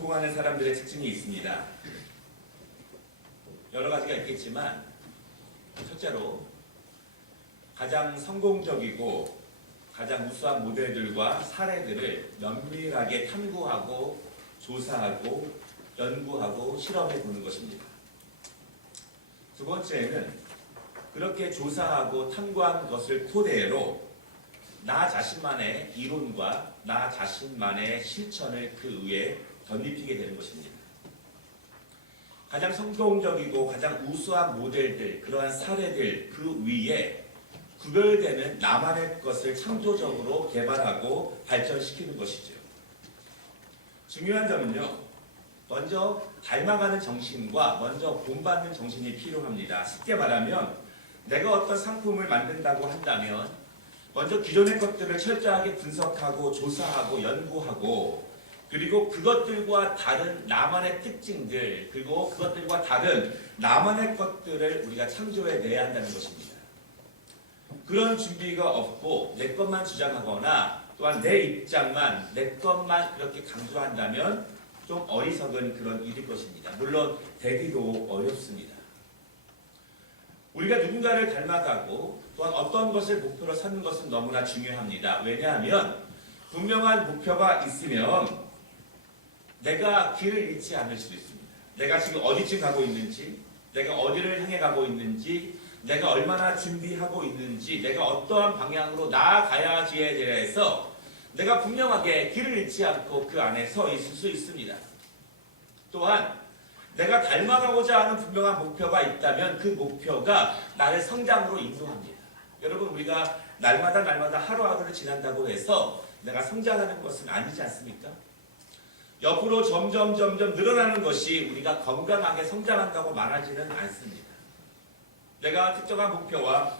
성공하는 사람들의 특징이 있습니다. 여러 가지가 있겠지만 첫째로 가장 성공적이고 가장 우수한 모델들과 사례들을 면밀하게 탐구하고 조사하고 연구하고 실험해 보는 것입니다. 두 번째는 그렇게 조사하고 탐구한 것을 토대로 나 자신만의 이론과 나 자신만의 실천을 그 위에 덧입히게 되는 것입니다. 가장 성공적이고 가장 우수한 모델들, 그러한 사례들 그 위에 구별되는 나만의 것을 창조적으로 개발하고 발전시키는 것이죠. 중요한 점은요, 먼저 닮아가는 정신과 먼저 본받는 정신이 필요합니다. 쉽게 말하면 내가 어떤 상품을 만든다고 한다면 먼저 기존의 것들을 철저하게 분석하고 조사하고 연구하고 그리고 그것들과 다른 나만의 특징들 그리고 그것들과 다른 나만의 것들을 우리가 창조해내야 한다는 것입니다. 그런 준비가 없고 내 것만 주장하거나 또한 내 입장만 내 것만 그렇게 강조한다면 좀 어리석은 그런 일일 것입니다. 물론 되기도 어렵습니다. 우리가 누군가를 닮아가고 또한 어떤 것을 목표로 삼는 것은 너무나 중요합니다. 왜냐하면 분명한 목표가 있으면 내가 길을 잃지 않을 수 있습니다. 내가 지금 어디쯤 가고 있는지, 내가 어디를 향해 가고 있는지, 내가 얼마나 준비하고 있는지, 내가 어떠한 방향으로 나아가야지에 대해서 내가 분명하게 길을 잃지 않고 그 안에 서 있을 수 있습니다. 또한 내가 닮아가고자 하는 분명한 목표가 있다면 그 목표가 나를 성장으로 인도합니다. 여러분, 우리가 날마다 하루하루를 지난다고 해서 내가 성장하는 것은 아니지 않습니까? 옆으로 점점 늘어나는 것이 우리가 건강하게 성장한다고 말하지는 않습니다. 내가 특정한 목표와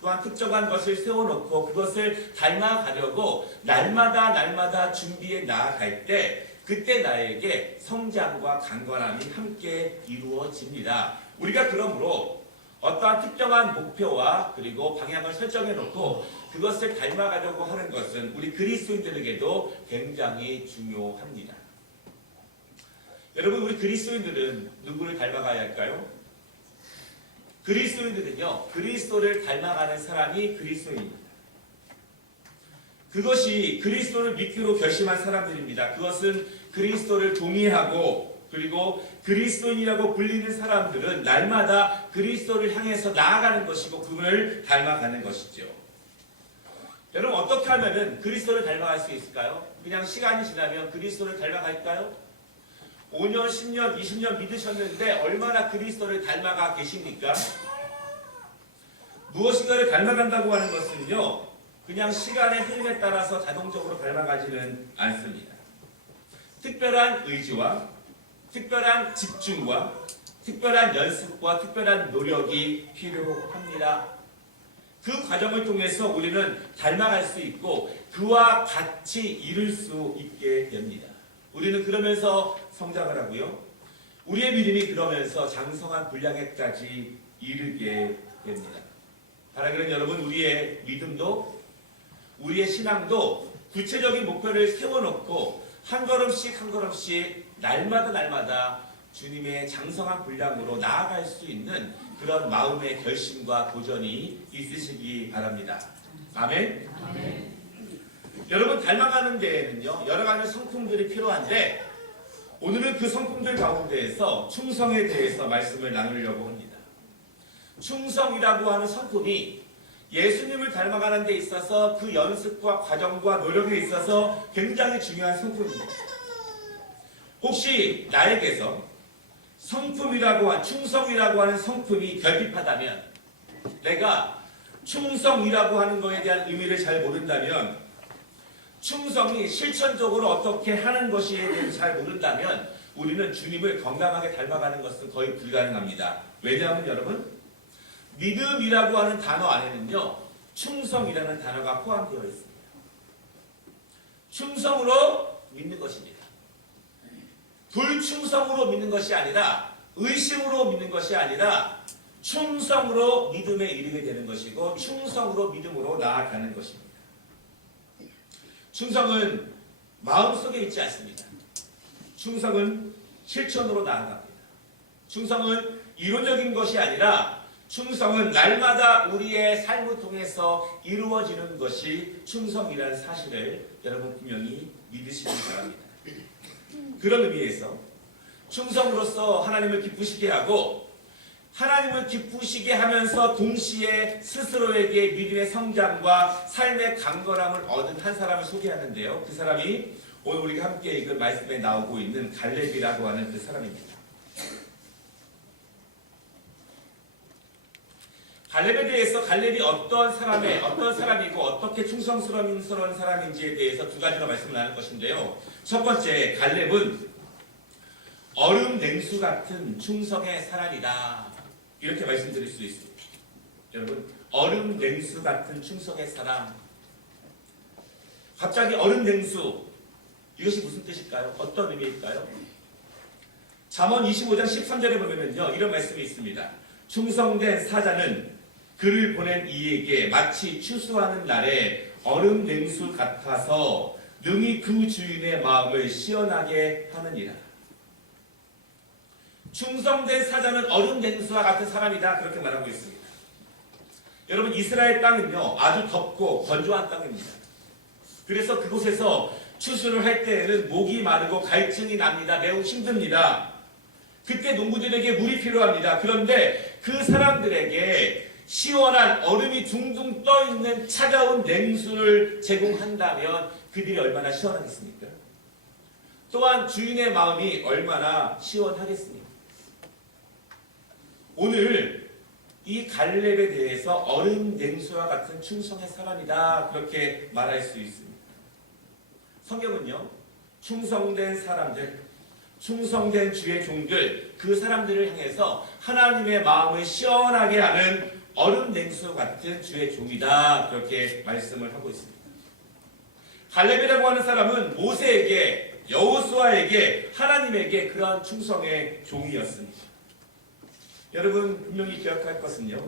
또한 특정한 것을 세워놓고 그것을 닮아가려고 날마다 준비해 나아갈 때 그때 나에게 성장과 강건함이 함께 이루어집니다. 우리가 그러므로 어떠한 특정한 목표와 그리고 방향을 설정해 놓고 그것을 닮아가려고 하는 것은 우리 그리스도인들에게도 굉장히 중요합니다. 여러분, 우리 그리스도인들은 누구를 닮아가야 할까요? 그리스도인들은요, 그리스도를 닮아가는 사람이 그리스도인입니다. 그것이 그리스도를 믿기로 결심한 사람들입니다. 그것은 그리스도를 동의하고 그리고 그리스도인이라고 불리는 사람들은 날마다 그리스도를 향해서 나아가는 것이고 그분을 닮아가는 것이죠. 여러분, 어떻게 하면 그리스도를 닮아갈 수 있을까요? 그냥 시간이 지나면 그리스도를 닮아갈까요? 5년, 10년, 20년 믿으셨는데 얼마나 그리스도를 닮아가 계십니까? 무엇인가를 닮아간다고 하는 것은요, 그냥 시간의 흐름에 따라서 자동적으로 닮아가지는 않습니다. 특별한 의지와 특별한 집중과 특별한 연습과 특별한 노력이 필요합니다. 그 과정을 통해서 우리는 닮아갈 수 있고 그와 같이 이룰 수 있게 됩니다. 우리는 그러면서 성장을 하고요. 우리의 믿음이 그러면서 장성한 분량에까지 이르게 됩니다. 바라기는 여러분, 우리의 믿음도 우리의 신앙도 구체적인 목표를 세워놓고 한 걸음씩 날마다 주님의 장성한 분량으로 나아갈 수 있는 그런 마음의 결심과 도전이 있으시기 바랍니다. 아멘? 아멘. 여러분, 닮아가는 데에는요, 여러 가지 성품들이 필요한데 오늘은 그 성품들 가운데에서 충성에 대해서 말씀을 나누려고 합니다. 충성이라고 하는 성품이 예수님을 닮아가는 데 있어서 그 연습과 과정과 노력에 있어서 굉장히 중요한 성품입니다. 혹시 나에게서 성품이라고 한 충성이라고 하는 성품이 결핍하다면, 내가 충성이라고 하는 것에 대한 의미를 잘 모른다면, 충성이 실천적으로 어떻게 하는 것에 대해서 잘 모른다면 우리는 주님을 건강하게 닮아가는 것은 거의 불가능합니다. 왜냐하면 여러분, 믿음이라고 하는 단어 안에는요, 충성이라는 단어가 포함되어 있습니다. 충성으로 믿는 것입니다. 불충성으로 믿는 것이 아니라, 의심으로 믿는 것이 아니라 충성으로 믿음에 이르게 되는 것이고 충성으로 믿음으로 나아가는 것입니다. 충성은 마음속에 있지 않습니다. 충성은 실천으로 나아갑니다. 충성은 이론적인 것이 아니라 충성은 날마다 우리의 삶을 통해서 이루어지는 것이 충성이라는 사실을 여러분 분명히 믿으시기 바랍니다. 그런 의미에서 충성으로서 하나님을 기쁘시게 하고 하나님을 기쁘시게 하면서 동시에 스스로에게 믿음의 성장과 삶의 강건함을 얻은 한 사람을 소개하는데요. 그 사람이 오늘 우리가 함께 읽은 말씀에 나오고 있는 갈렙이라고 하는 그 사람입니다. 갈렙에 대해서 갈렙이 어떤 사람이고 어떻게 충성스러운 사람인지에 대해서 두 가지로 말씀을 나눌 것인데요. 첫 번째, 갈렙은 얼음 냉수 같은 충성의 사람이다. 이렇게 말씀드릴 수 있습니다. 여러분, 얼음 냉수 같은 충성의 사람. 갑자기 얼음 냉수, 이것이 무슨 뜻일까요? 어떤 의미일까요? 잠언 25장 13절에 보면요, 이런 말씀이 있습니다. 충성된 사자는 그를 보낸 이에게 마치 추수하는 날에 얼음 냉수 같아서 능히 그 주인의 마음을 시원하게 하느니라. 충성된 사자는 얼음 냉수와 같은 사람이다. 그렇게 말하고 있습니다. 여러분, 이스라엘 땅은요, 아주 덥고 건조한 땅입니다. 그래서 그곳에서 추수를 할 때에는 목이 마르고 갈증이 납니다. 매우 힘듭니다. 그때 농부들에게 물이 필요합니다. 그런데 그 사람들에게 시원한 얼음이 둥둥 떠있는 차가운 냉수를 제공한다면 그들이 얼마나 시원하겠습니까? 또한 주인의 마음이 얼마나 시원하겠습니까? 오늘 이 갈렙에 대해서 얼음 냉수와 같은 충성의 사람이다, 그렇게 말할 수 있습니다. 성경은요, 충성된 사람들, 충성된 주의 종들, 그 사람들을 향해서 하나님의 마음을 시원하게 하는 얼음 냉수 같은 주의 종이다, 그렇게 말씀을 하고 있습니다. 갈렙이라고 하는 사람은 모세에게, 여호수아에게, 하나님에게 그러한 충성의 종이었습니다. 여러분 분명히 기억할 것은요,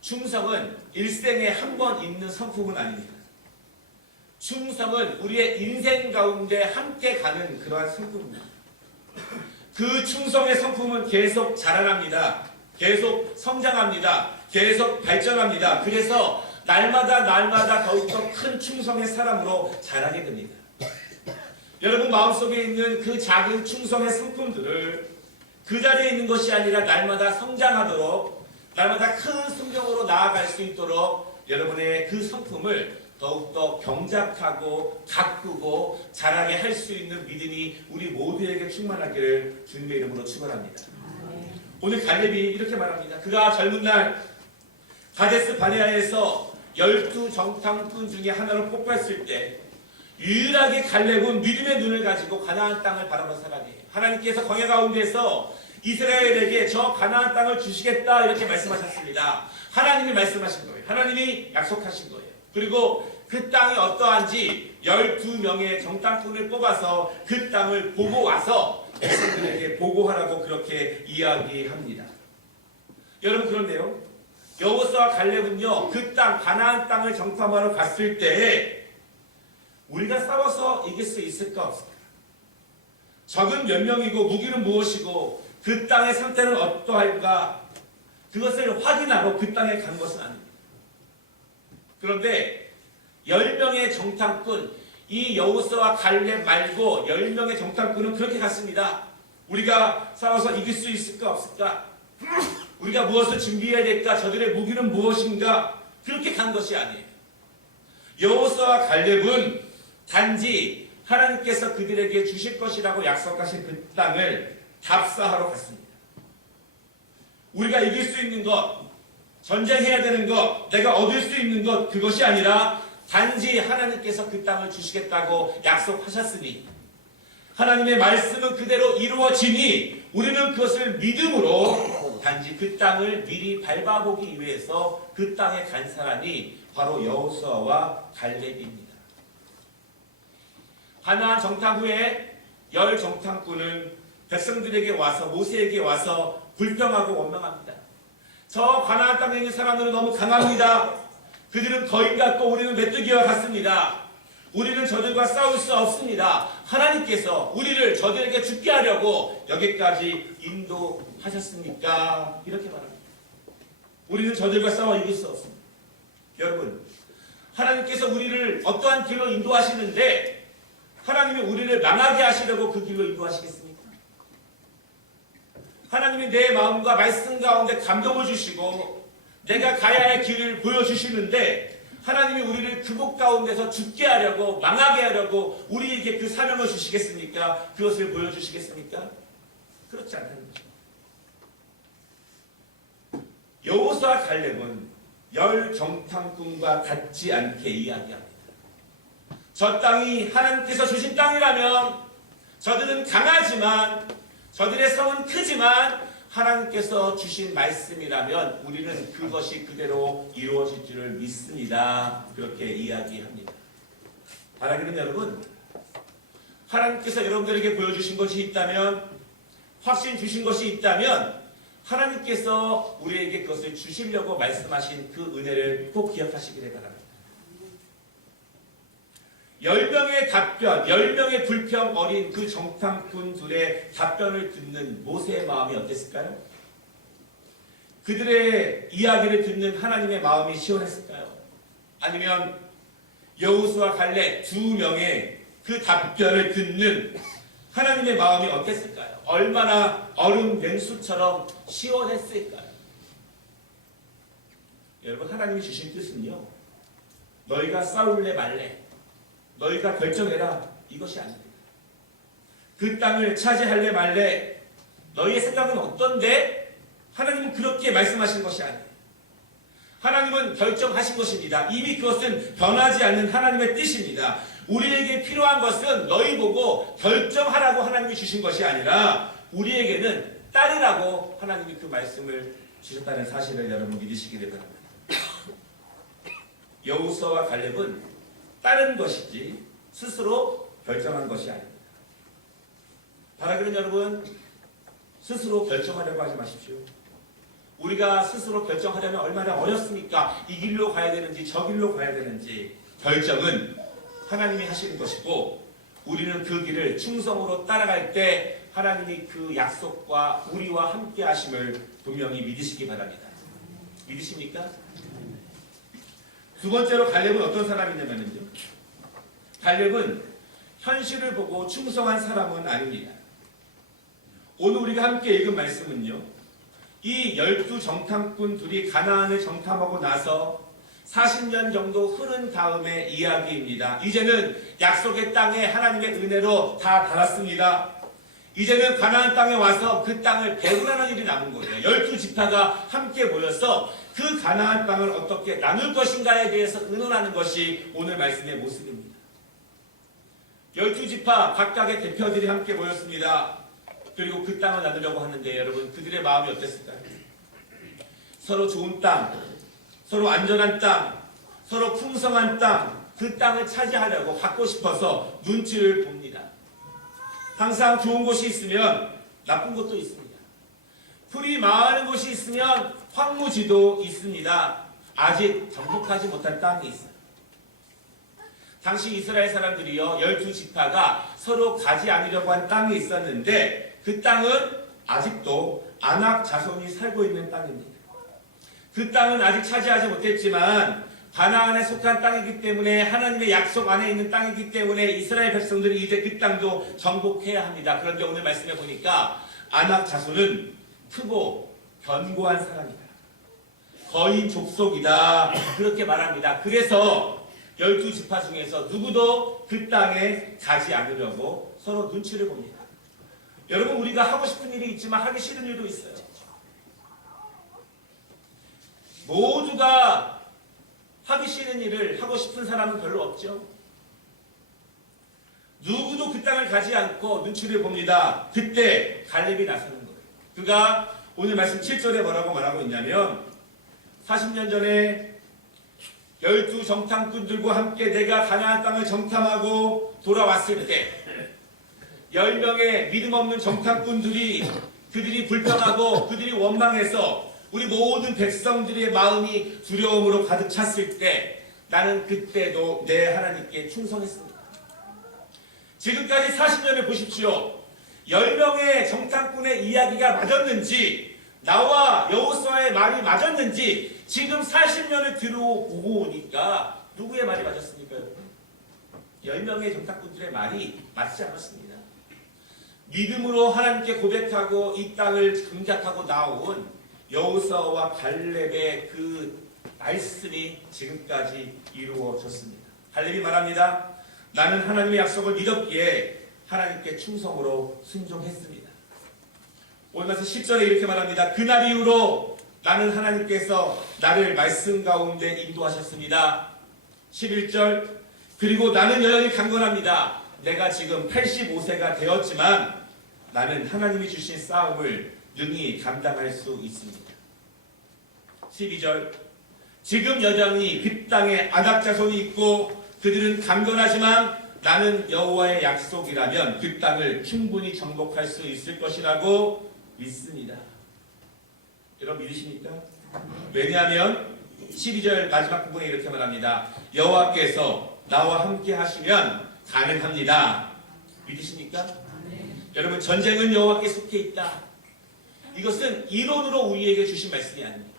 충성은 일생에 한 번 있는 성품은 아닙니다. 충성은 우리의 인생 가운데 함께 가는 그러한 성품입니다. 그 충성의 성품은 계속 자라납니다. 계속 성장합니다. 계속 발전합니다. 그래서 날마다 더욱더 큰 충성의 사람으로 자라게 됩니다. 여러분 마음속에 있는 그 작은 충성의 성품들을 그 자리에 있는 것이 아니라 날마다 성장하도록, 날마다 큰 순경으로 나아갈 수 있도록 여러분의 그 성품을 더욱더 경작하고 가꾸고 자라게 할 수 있는 믿음이 우리 모두에게 충만하기를 주님의 이름으로 축원합니다. 오늘 갈렙이 이렇게 말합니다. 그가 젊은 날 가데스 바네아에서 12정탐꾼 중에 하나로 뽑혔을 때 유일하게 갈렙은 믿음의 눈을 가지고 가나안 땅을 바라본 사람이에요. 하나님께서 광야 가운데서 이스라엘에게 저 가나안 땅을 주시겠다, 이렇게 말씀하셨습니다. 하나님이 말씀하신 거예요. 하나님이 약속하신 거예요. 그리고 그 땅이 어떠한지 12명의 정탐꾼을 뽑아서 그 땅을 보고 와서 백성들에게 보고하라고 그렇게 이야기합니다. 여러분, 그런데요, 여호수아 갈렙은요, 그 땅, 가나안 땅을 정탐하러 갔을 때에 우리가 싸워서 이길 수 있을까 없을까? 적은 몇 명이고 무기는 무엇이고 그 땅의 상태는 어떠할까? 그것을 확인하러 그 땅에 간 것은 아닙니다. 그런데 10명의 정탐꾼, 이 여호수아와 갈렙 말고 10명의 정탐꾼은 그렇게 갔습니다. 우리가 싸워서 이길 수 있을까 없을까? 우리가 무엇을 준비해야 될까? 저들의 무기는 무엇인가? 그렇게 간 것이 아니에요. 여호수아와 갈렙은 단지 하나님께서 그들에게 주실 것이라고 약속하신 그 땅을 답사하러 갔습니다. 우리가 이길 수 있는 것, 전쟁해야 되는 것, 내가 얻을 수 있는 것, 그것이 아니라 단지 하나님께서 그 땅을 주시겠다고 약속하셨으니, 하나님의 말씀은 그대로 이루어지니 우리는 그것을 믿음으로 단지 그 땅을 미리 밟아보기 위해서 그 땅에 간 사람이 바로 여호수아와 갈렙입니다. 가나안 정탐 후에 10 정탐꾼은 백성들에게 와서, 모세에게 와서 불평하고 원망합니다. 저 가나안 땅에 있는 사람들은 너무 강합니다. 그들은 거인 같고 우리는 메뚜기와 같습니다. 우리는 저들과 싸울 수 없습니다. 하나님께서 우리를 저들에게 죽게 하려고 여기까지 인도하셨습니까? 이렇게 말합니다. 우리는 저들과 싸워 이길 수 없습니다. 여러분, 하나님께서 우리를 어떠한 길로 인도하시는데 하나님이 우리를 망하게 하시려고 그 길로 인도하시겠습니까? 하나님이 내 마음과 말씀 가운데 감동을 주시고 내가 가야 할 길을 보여주시는데 하나님이 우리를 그곳 가운데서 죽게 하려고 망하게 하려고 우리에게 그 사명을 주시겠습니까? 그것을 보여주시겠습니까? 그렇지 않다는 거죠. 여호수아와 갈렙은 열 정탐꾼과 같지 않게 이야기합니다. 저 땅이 하나님께서 주신 땅이라면 저들은 강하지만 저들의 성은 크지만 하나님께서 주신 말씀이라면 우리는 그것이 그대로 이루어질 줄을 믿습니다. 그렇게 이야기합니다. 바라기는 여러분, 하나님께서 여러분들에게 보여주신 것이 있다면, 확신 주신 것이 있다면 하나님께서 우리에게 그것을 주시려고 말씀하신 그 은혜를 꼭 기억하시기를 바랍니다. 10명의 답변, 10명의 불평 어린 그 정탐꾼 둘의 답변을 듣는 모세의 마음이 어땠을까요? 그들의 이야기를 듣는 하나님의 마음이 시원했을까요? 아니면 여호수아와 갈렙 2명의 그 답변을 듣는 하나님의 마음이 어땠을까요? 얼마나 얼음 냉수처럼 시원했을까요? 여러분, 하나님이 주신 뜻은요, 너희가 싸울래 말래, 너희가 결정해라, 이것이 아닙니다. 그 땅을 차지할래 말래, 너희의 생각은 어떤데? 하나님은 그렇게 말씀하신 것이 아니에요. 하나님은 결정하신 것입니다. 이미 그것은 변하지 않는 하나님의 뜻입니다. 우리에게 필요한 것은 너희 보고 결정하라고 하나님이 주신 것이 아니라 우리에게는 따르라고 하나님이 그 말씀을 주셨다는 사실을 여러분 믿으시기를 바랍니다. 여호수아와 갈렙은 따른 것이지 스스로 결정한 것이 아닙니다. 바라기는 여러분, 스스로 결정하려고 하지 마십시오. 우리가 스스로 결정하려면 얼마나 어렵습니까? 이 길로 가야 되는지 저 길로 가야 되는지. 결정은 하나님이 하시는 것이고 우리는 그 길을 충성으로 따라갈 때 하나님이 그 약속과 우리와 함께 하심을 분명히 믿으시기 바랍니다. 믿으십니까? 두 번째로 갈렙은 어떤 사람이냐면요, 갈렙은 현실을 보고 충성한 사람은 아닙니다. 오늘 우리가 함께 읽은 말씀은요, 이 12 정탐꾼 둘이 가나안을 정탐하고 나서 40년 정도 흐른 다음의 이야기입니다. 이제는 약속의 땅에 하나님의 은혜로 다 달았습니다. 이제는 가나안 땅에 와서 그 땅을 배분하는 일이 남은 거예요. 12지파가 함께 모여서 그 가나안 땅을 어떻게 나눌 것인가에 대해서 의논하는 것이 오늘 말씀의 모습입니다. 12지파 각각의 대표들이 함께 모였습니다. 그리고 그 땅을 나누려고 하는데 여러분, 그들의 마음이 어땠을까요? 서로 좋은 땅, 서로 안전한 땅, 서로 풍성한 땅, 그 땅을 차지하려고 갖고 싶어서 눈치를 봅니다. 항상 좋은 곳이 있으면 나쁜 곳도 있습니다. 풀이 마르는 곳이 있으면 황무지도 있습니다. 아직 정복하지 못한 땅이 있어요. 당시 이스라엘 사람들이요, 12지파가 서로 가지 않으려고 한 땅이 있었는데 그 땅은 아직도 아낙 자손이 살고 있는 땅입니다. 그 땅은 아직 차지하지 못했지만 가나안에 속한 땅이기 때문에 하나님의 약속 안에 있는 땅이기 때문에 이스라엘 백성들이 이제 그 땅도 정복해야 합니다. 그런데 오늘 말씀해 보니까 아낙 자손은 크고 견고한 사람이다, 거인 족속이다, 그렇게 말합니다. 그래서 12지파 중에서 누구도 그 땅에 가지 않으려고 서로 눈치를 봅니다. 여러분, 우리가 하고 싶은 일이 있지만 하기 싫은 일도 있어요. 모두가 하기 싫은 일을 하고 싶은 사람은 별로 없죠. 누구도 그 땅을 가지 않고 눈치를 봅니다. 그때 갈렙이 나서는 거예요. 그가 오늘 말씀 7절에 뭐라고 말하고 있냐면 40년 전에 12 정탐꾼들과 함께 내가 가나안 땅을 정탐하고 돌아왔을 때 10명의 믿음 없는 정탐꾼들이 그들이 불평하고 그들이 원망해서 우리 모든 백성들의 마음이 두려움으로 가득 찼을 때 나는 그때도 내 하나님께 충성했습니다. 지금까지 40년을 보십시오. 10명의 정탐꾼의 이야기가 맞았는지, 나와 여호수아의 말이 맞았는지, 지금 40년을 들어보고 오니까 누구의 말이 맞았습니까? 10명의 정탐꾼들의 말이 맞지 않았습니다. 믿음으로 하나님께 고백하고 이 땅을 공략하고 나온 여호수아와 갈렙의 그 말씀이 지금까지 이루어졌습니다. 갈렙이 말합니다. 나는 하나님의 약속을 믿었기에 하나님께 충성으로 순종했습니다. 오늘 말씀 10절에 이렇게 말합니다. 그날 이후로 나는 하나님께서 나를 말씀 가운데 인도하셨습니다. 11절 그리고 나는 여전히 강건합니다. 내가 지금 85세가 되었지만 나는 하나님이 주신 싸움을 능히 감당할 수 있습니다. 12절 지금 여전히 그 땅에 아낙 자손이 있고 그들은 강건하지만 나는 여호와의 약속이라면 그 땅을 충분히 정복할 수 있을 것이라고 믿습니다. 여러분 믿으십니까? 왜냐하면 12절 마지막 부분에 이렇게 말합니다. 여호와께서 나와 함께 하시면 가능합니다. 믿으십니까? 여러분 전쟁은 여호와께 속해 있다. 이것은 이론으로 우리에게 주신 말씀이 아닙니다.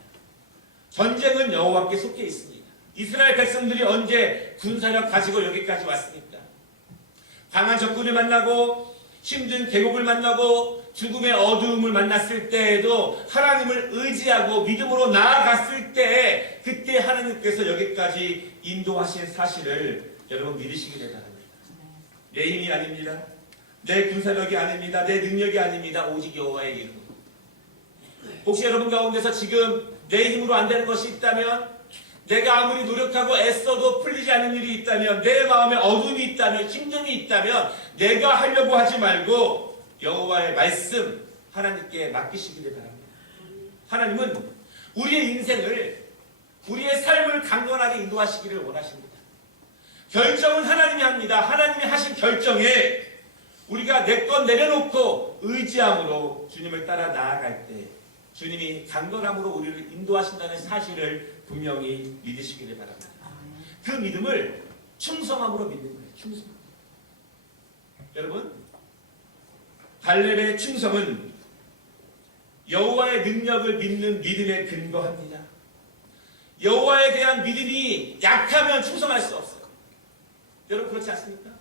전쟁은 여호와께 속해 있습니다. 이스라엘 백성들이 언제 군사력 가지고 여기까지 왔습니까? 강한 적군을 만나고 힘든 계곡을 만나고 죽음의 어두움을 만났을 때에도 하나님을 의지하고 믿음으로 나아갔을 때 그때 하나님께서 여기까지 인도하신 사실을 여러분 믿으시기 바랍니다. 내 힘이 아닙니다. 내 군사력이 아닙니다. 내 능력이 아닙니다. 오직 여호와의 이름. 혹시 여러분 가운데서 지금 내 힘으로 안 되는 것이 있다면, 내가 아무리 노력하고 애써도 풀리지 않는 일이 있다면, 내 마음에 어둠이 있다면, 힘듦이 있다면 내가 하려고 하지 말고 여호와의 말씀 하나님께 맡기시기를 바랍니다. 하나님은 우리의 인생을, 우리의 삶을 강건하게 인도하시기를 원하십니다. 결정은 하나님이 합니다. 하나님이 하신 결정에 우리가 내 것 내려놓고 의지함으로 주님을 따라 나아갈 때 주님이 강건함으로 우리를 인도하신다는 사실을 분명히 믿으시기를 바랍니다. 그 믿음을 충성함으로 믿는 거예요. 충성. 여러분, 갈렙의 충성은 여호와의 능력을 믿는 믿음에 근거합니다. 여호와에 대한 믿음이 약하면 충성할 수 없어요. 여러분 그렇지 않습니까?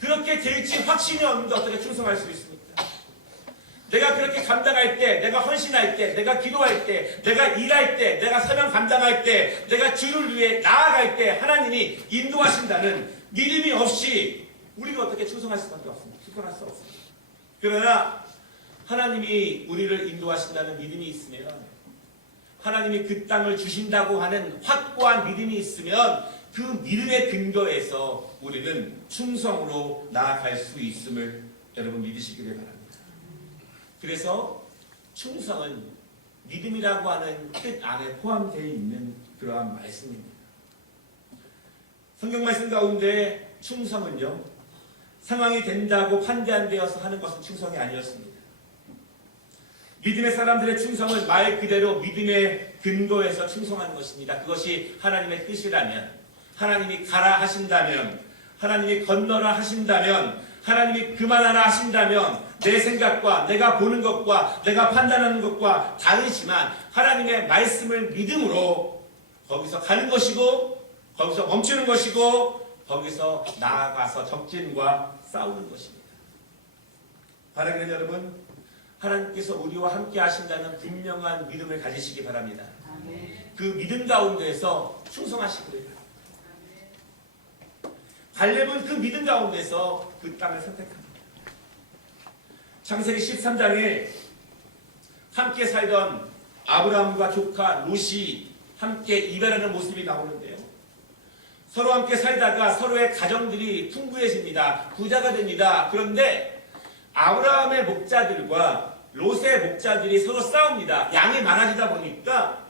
그렇게 될지 확신이 없는데 어떻게 충성할 수 있습니까? 내가 그렇게 감당할 때, 내가 헌신할 때, 내가 기도할 때, 내가 일할 때, 내가 사명 감당할 때, 내가 주를 위해 나아갈 때 하나님이 인도하신다는 믿음이 없이 우리가 어떻게 충성할 수밖에 없습니다. 충성할 수 없습니다. 그러나 하나님이 우리를 인도하신다는 믿음이 있으면, 하나님이 그 땅을 주신다고 하는 확고한 믿음이 있으면 그 믿음의 근거에서 우리는 충성으로 나아갈 수 있음을 여러분 믿으시기를 바랍니다. 그래서 충성은 믿음이라고 하는 뜻 안에 포함되어 있는 그러한 말씀입니다. 성경 말씀 가운데 충성은요, 상황이 된다고 판단되어서 하는 것은 충성이 아니었습니다. 믿음의 사람들의 충성은 말 그대로 믿음의 근거에서 충성하는 것입니다. 그것이 하나님의 뜻이라면, 하나님이 가라 하신다면, 하나님이 건너라 하신다면, 하나님이 그만하라 하신다면 내 생각과 내가 보는 것과 내가 판단하는 것과 다르지만 하나님의 말씀을 믿음으로 거기서 가는 것이고, 거기서 멈추는 것이고, 거기서 나아가서 적진과 싸우는 것입니다. 바라기는 여러분, 하나님께서 우리와 함께 하신다는 분명한 믿음을 가지시기 바랍니다. 그 믿음 가운데서 충성하시기를 바랍니다. 갈렙은 그 믿음 가운데서 그 땅을 선택합니다. 창세기 13장에 함께 살던 아브라함과 조카 롯이 함께 이별하는 모습이 나오는데요. 서로 함께 살다가 서로의 가정들이 풍부해집니다. 부자가 됩니다. 그런데 아브라함의 목자들과 롯의 목자들이 서로 싸웁니다. 양이 많아지다 보니까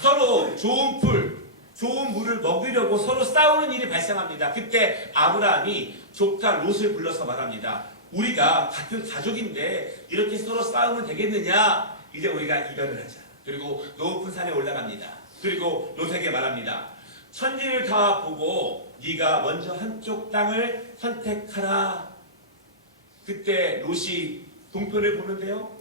서로 좋은 풀, 좋은 물을 먹이려고 서로 싸우는 일이 발생합니다. 그때 아브라함이 조카 롯을 불러서 말합니다. 우리가 같은 가족인데 이렇게 서로 싸우면 되겠느냐? 이제 우리가 이별을 하자. 그리고 높은 산에 올라갑니다. 그리고 롯에게 말합니다. 천지를 다 보고 네가 먼저 한쪽 땅을 선택하라. 그때 롯이 동편을 보는데요.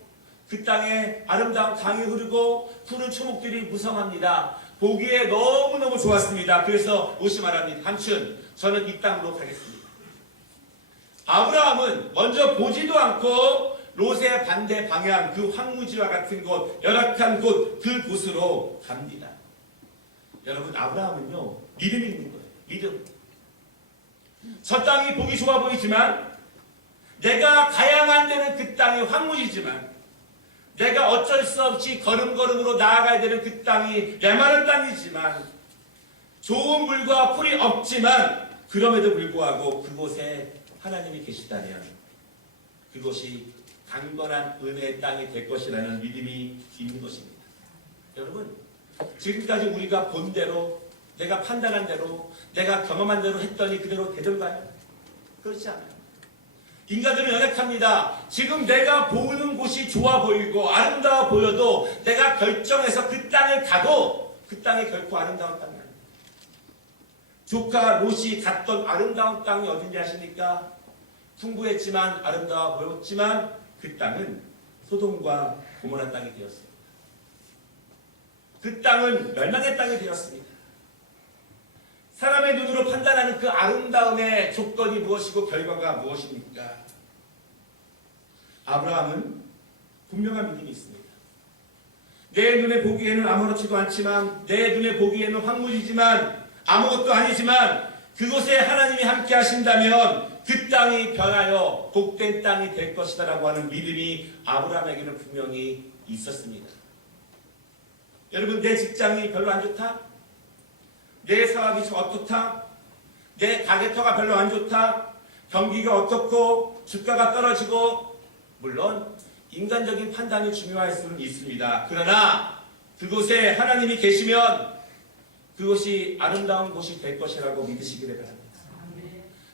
그 땅에 아름다운 강이 흐르고 푸른 초목들이 무성합니다. 보기에 너무너무 좋았습니다. 그래서 롯이 말합니다. 삼촌, 저는 이 땅으로 가겠습니다. 아브라함은 먼저 보지도 않고 롯의 반대 방향, 그 황무지와 같은 곳, 열악한 곳, 그곳으로 갑니다. 여러분, 아브라함은요, 믿음이 있는 거예요. 믿음. 저 땅이 보기 좋아 보이지만, 내가 가야만 되는 그 땅이 황무지지만, 내가 어쩔 수 없이 걸음걸음으로 나아가야 되는 그 땅이 메마른 땅이지만, 좋은 물과 풀이 없지만, 그럼에도 불구하고 그곳에 하나님이 계시다면, 그곳이 강건한 은혜의 땅이 될 것이라는 믿음이 있는 것입니다. 여러분, 지금까지 우리가 본 대로, 내가 판단한 대로, 내가 경험한 대로 했더니 그대로 되던가요? 그렇지 않아요. 인간들은 연약합니다. 지금 내가 보는 곳이 좋아 보이고 아름다워 보여도 내가 결정해서 그 땅을 가도 그 땅이 결코 아름다운 땅이 아닙니다. 조카 롯이 갔던 아름다운 땅이 어딘지 아십니까? 풍부했지만 아름다워 보였지만 그 땅은 소돔과 고모라 땅이 되었습니다. 그 땅은 멸망의 땅이 되었습니다. 사람의 눈으로 판단하는 그 아름다움의 조건이 무엇이고 결과가 무엇입니까? 아브라함은 분명한 믿음이 있습니다. 내 눈에 보기에는 아무렇지도 않지만, 내 눈에 보기에는 황무지지만, 아무것도 아니지만 그곳에 하나님이 함께 하신다면 그 땅이 변하여 복된 땅이 될 것이다 라고 하는 믿음이 아브라함에게는 분명히 있었습니다. 여러분, 내 직장이 별로 안 좋다? 내 사업이 어떻다? 내 가게터가 별로 안 좋다? 경기가 어떻고 주가가 떨어지고, 물론 인간적인 판단이 중요할 수는 있습니다. 그러나 그곳에 하나님이 계시면 그곳이 아름다운 곳이 될 것이라고 믿으시기를 바랍니다.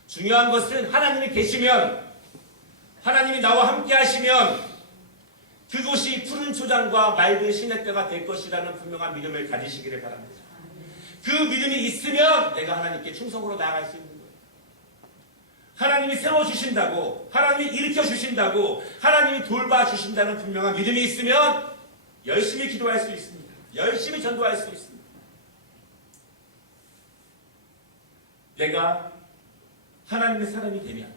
중요한 것은 하나님이 계시면, 하나님이 나와 함께 하시면 그곳이 푸른 초장과 맑은 시냇가가 될 것이라는 분명한 믿음을 가지시기를 바랍니다. 그 믿음이 있으면 내가 하나님께 충성으로 나아갈 수 있는 거예요. 하나님이 세워주신다고, 하나님이 일으켜주신다고, 하나님이 돌봐주신다는 분명한 믿음이 있으면 열심히 기도할 수 있습니다. 열심히 전도할 수 있습니다. 내가 하나님의 사람이 되면,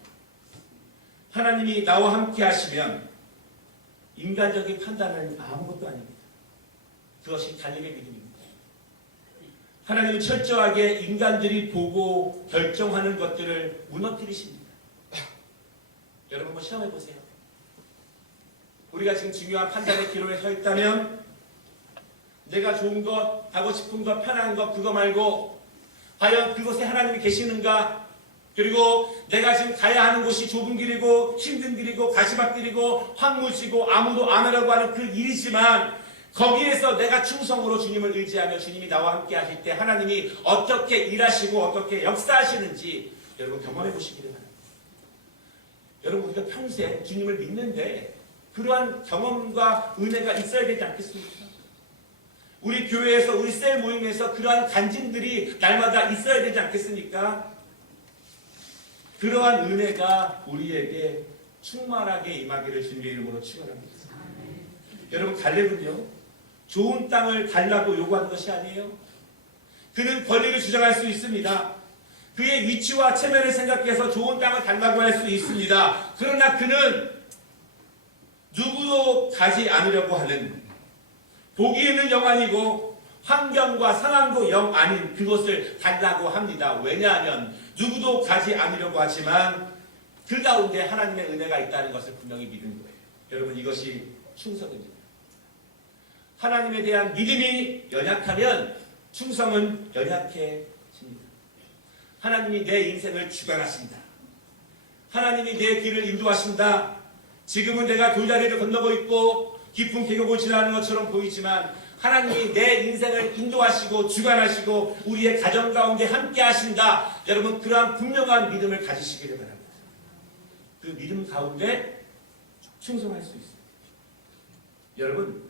하나님이 나와 함께 하시면 인간적인 판단은 아무것도 아닙니다. 그것이 달림의 믿음입니다. 하나님은 철저하게 인간들이 보고 결정하는 것들을 무너뜨리십니다. 여러분, 한번 시험해 보세요. 우리가 지금 중요한 판단의 기로에 서 있다면, 내가 좋은 것, 하고 싶은 것, 편한 것, 그거 말고 과연 그곳에 하나님이 계시는가? 그리고 내가 지금 가야 하는 곳이 좁은 길이고 힘든 길이고 가시밭길이고 황무지고 아무도 안 하려고 하는 그 일이지만, 거기에서 내가 충성으로 주님을 의지하며 주님이 나와 함께 하실 때 하나님이 어떻게 일하시고 어떻게 역사하시는지 여러분 경험해 보시기를 바랍니다. 여러분, 우리가 평생 주님을 믿는데 그러한 경험과 은혜가 있어야 되지 않겠습니까? 우리 교회에서, 우리 셀 모임에서 그러한 간증들이 날마다 있어야 되지 않겠습니까? 그러한 은혜가 우리에게 충만하게 임하기를 주님의 이름으로 축원합니다. 여러분, 갈렙은요, 좋은 땅을 달라고 요구하는 것이 아니에요. 그는 권리를 주장할 수 있습니다. 그의 위치와 체면을 생각해서 좋은 땅을 달라고 할 수 있습니다. 그러나 그는 누구도 가지 않으려고 하는, 보기에는 영 아니고 환경과 상황도 영 아닌 그것을 달라고 합니다. 왜냐하면 누구도 가지 않으려고 하지만 그 가운데 하나님의 은혜가 있다는 것을 분명히 믿는 거예요. 여러분, 이것이 충성입니다. 하나님에 대한 믿음이 연약하면 충성은 연약해집니다. 하나님이 내 인생을 주관하신다. 하나님이 내 길을 인도하신다. 지금은 내가 돌다리를 건너고 있고 깊은 계곡을 지나는 것처럼 보이지만 하나님이 내 인생을 인도하시고 주관하시고 우리의 가정 가운데 함께 하신다. 여러분, 그러한 분명한 믿음을 가지시기를 바랍니다. 그 믿음 가운데 충성할 수 있습니다. 여러분,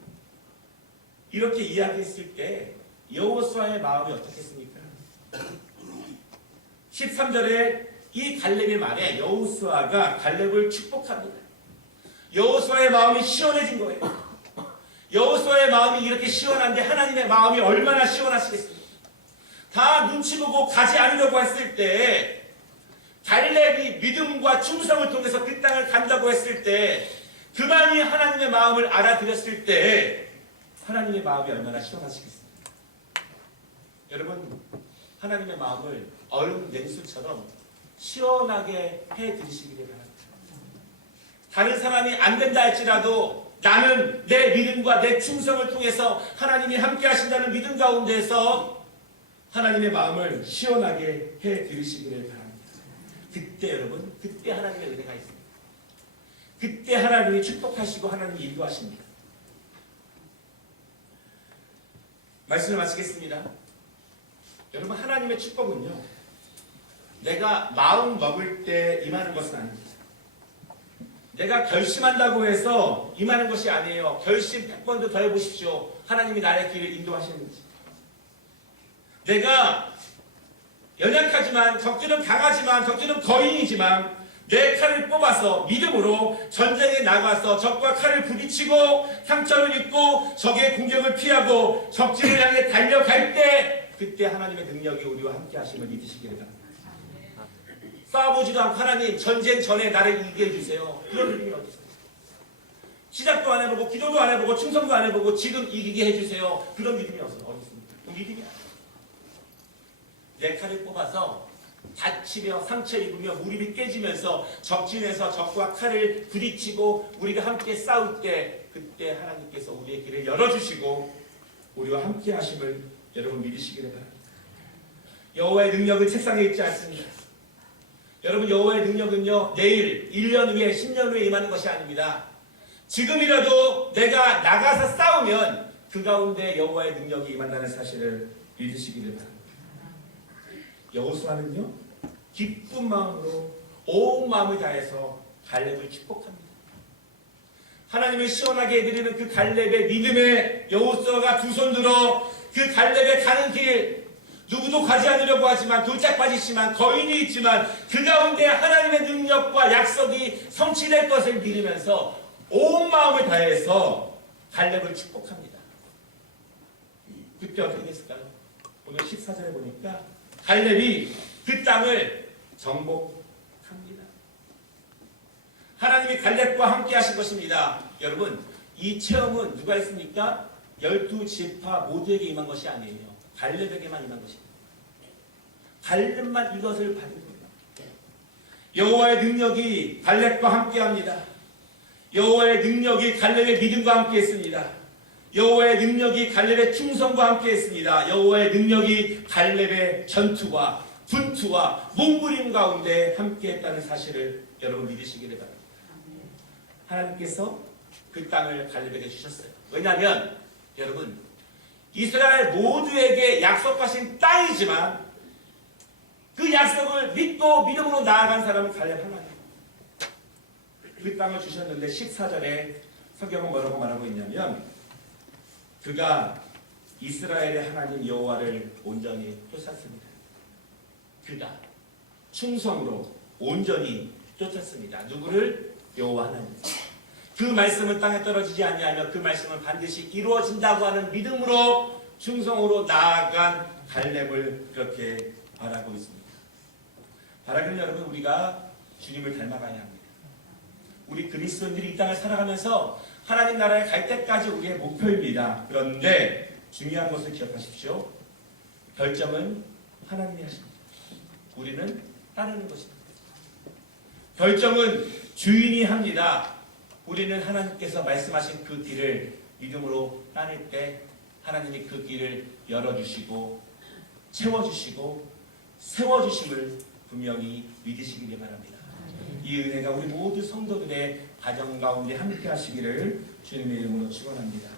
이렇게 이야기했을 때 여호수아의 마음이 어떻겠습니까? 13절에 이 갈렙의 말에 여호수아가 갈렙을 축복합니다. 여호수아의 마음이 시원해진 거예요. 여호수아의 마음이 이렇게 시원한데 하나님의 마음이 얼마나 시원하시겠습니까? 다 눈치 보고 가지 않으려고 했을 때, 갈렙이 믿음과 충성을 통해서 그 땅을 간다고 했을 때, 그만이 하나님의 마음을 알아들였을 때 하나님의 마음이 얼마나 시원하시겠습니까? 여러분, 하나님의 마음을 얼음 냉수처럼 시원하게 해드리시기를 바랍니다. 다른 사람이 안 된다 할지라도 나는 내 믿음과 내 충성을 통해서 하나님이 함께 하신다는 믿음 가운데서 하나님의 마음을 시원하게 해드리시기를 바랍니다. 그때 여러분, 그때 하나님의 은혜가 있습니다. 그때 하나님이 축복하시고 하나님이 인도하십니다. 말씀을 마치겠습니다. 여러분, 하나님의 축복은요, 내가 마음 먹을 때 임하는 것은 아닙니다. 내가 결심한다고 해서 임하는 것이 아니에요. 결심 100번도 더 해보십시오. 하나님이 나의 길을 인도하시는지. 내가 연약하지만, 적들은 강하지만, 적들은 거인이지만 내 칼을 뽑아서 믿음으로 전쟁에 나가서 적과 칼을 부딪히고 상처를 입고 적의 공격을 피하고 적진을 향해 달려갈 때, 그때 하나님의 능력이 우리와 함께 하심을 믿으시기를 바랍니다. 싸워보지도 않고 하나님 전쟁 전에 나를 이기게 해주세요. 그런 믿음이 어디 있어요? 시작도 안 해보고 기도도 안 해보고 충성도 안 해보고 지금 이기게 해주세요. 그런 믿음이 어디 있습니까? 그 믿음이 아니에요. 내 칼을 뽑아서 다치며 상처 입으며 무릎이 깨지면서 적진에서 적과 칼을 부딪히고 우리가 함께 싸울 때, 그때 하나님께서 우리의 길을 열어주시고 우리와 함께 하심을 여러분 믿으시기를 바랍니다. 여호와의 능력은 책상에 있지 않습니다. 여러분, 여호와의 능력은요, 내일 1년 후에 10년 후에 임하는 것이 아닙니다. 지금이라도 내가 나가서 싸우면 그 가운데 여호와의 능력이 임한다는 사실을 믿으시기를 바랍니다. 여호수아는요, 기쁜 마음으로 온 마음을 다해서 갈렙을 축복합니다. 하나님을 시원하게 해드리는 그 갈렙의 믿음에 여호수아가 두 손 들어 그 갈렙의 가는 길, 누구도 가지 않으려고 하지만 돌짝밭이지만 거인이 있지만 그 가운데 하나님의 능력과 약속이 성취될 것을 믿으면서 온 마음을 다해서 갈렙을 축복합니다. 그때 어떻게 됐을까요? 오늘 14절에 보니까 갈렙이 그 땅을 정복합니다. 하나님이 갈렙과 함께 하신 것입니다. 여러분, 이 체험은 누가 했습니까? 12지파 모두에게 임한 것이 아니에요. 갈렙에게만 임한 것입니다. 갈렙만 이것을 받은 겁니다. 여호와의 능력이 갈렙과 함께합니다. 여호와의 능력이 갈렙의 믿음과 함께했습니다. 여호와의 능력이 갈렙의 충성과 함께했습니다. 여호와의 능력이 갈렙의 전투와 분투와 몸부림 가운데 함께했다는 사실을 여러분 믿으시기를 바랍니다. 하나님께서 그 땅을 갈렙에게 주셨어요. 왜냐하면 여러분, 이스라엘 모두에게 약속하신 땅이지만 그 약속을 믿고 믿음으로 나아간 사람은 갈렙 하나님. 그 땅을 주셨는데 14절에 성경은 뭐라고 말하고 있냐면, 그가 이스라엘의 하나님 여호와를 온전히 쫓았습니다. 그가 충성으로 온전히 쫓았습니다. 누구를? 여호와 하나님. 그 말씀은 땅에 떨어지지 아니하며 그 말씀은 반드시 이루어진다고 하는 믿음으로 충성으로 나아간 갈렙을 그렇게 바라고 있습니다. 바라기는 여러분, 우리가 주님을 닮아가야 합니다. 우리 그리스도인들이 이 땅을 살아가면서 하나님 나라에 갈 때까지 우리의 목표입니다. 그런데 중요한 것을 기억하십시오. 결정은 하나님이 하십니다. 우리는 따르는 것입니다. 결정은 주인이 합니다. 우리는 하나님께서 말씀하신 그 길을 믿음으로 따를 때 하나님이 그 길을 열어주시고 채워주시고 세워주심을 분명히 믿으시기를 바랍니다. 이 은혜가 우리 모두 성도들의 가정 가운데 함께 하시기를 주님의 이름으로 축원합니다.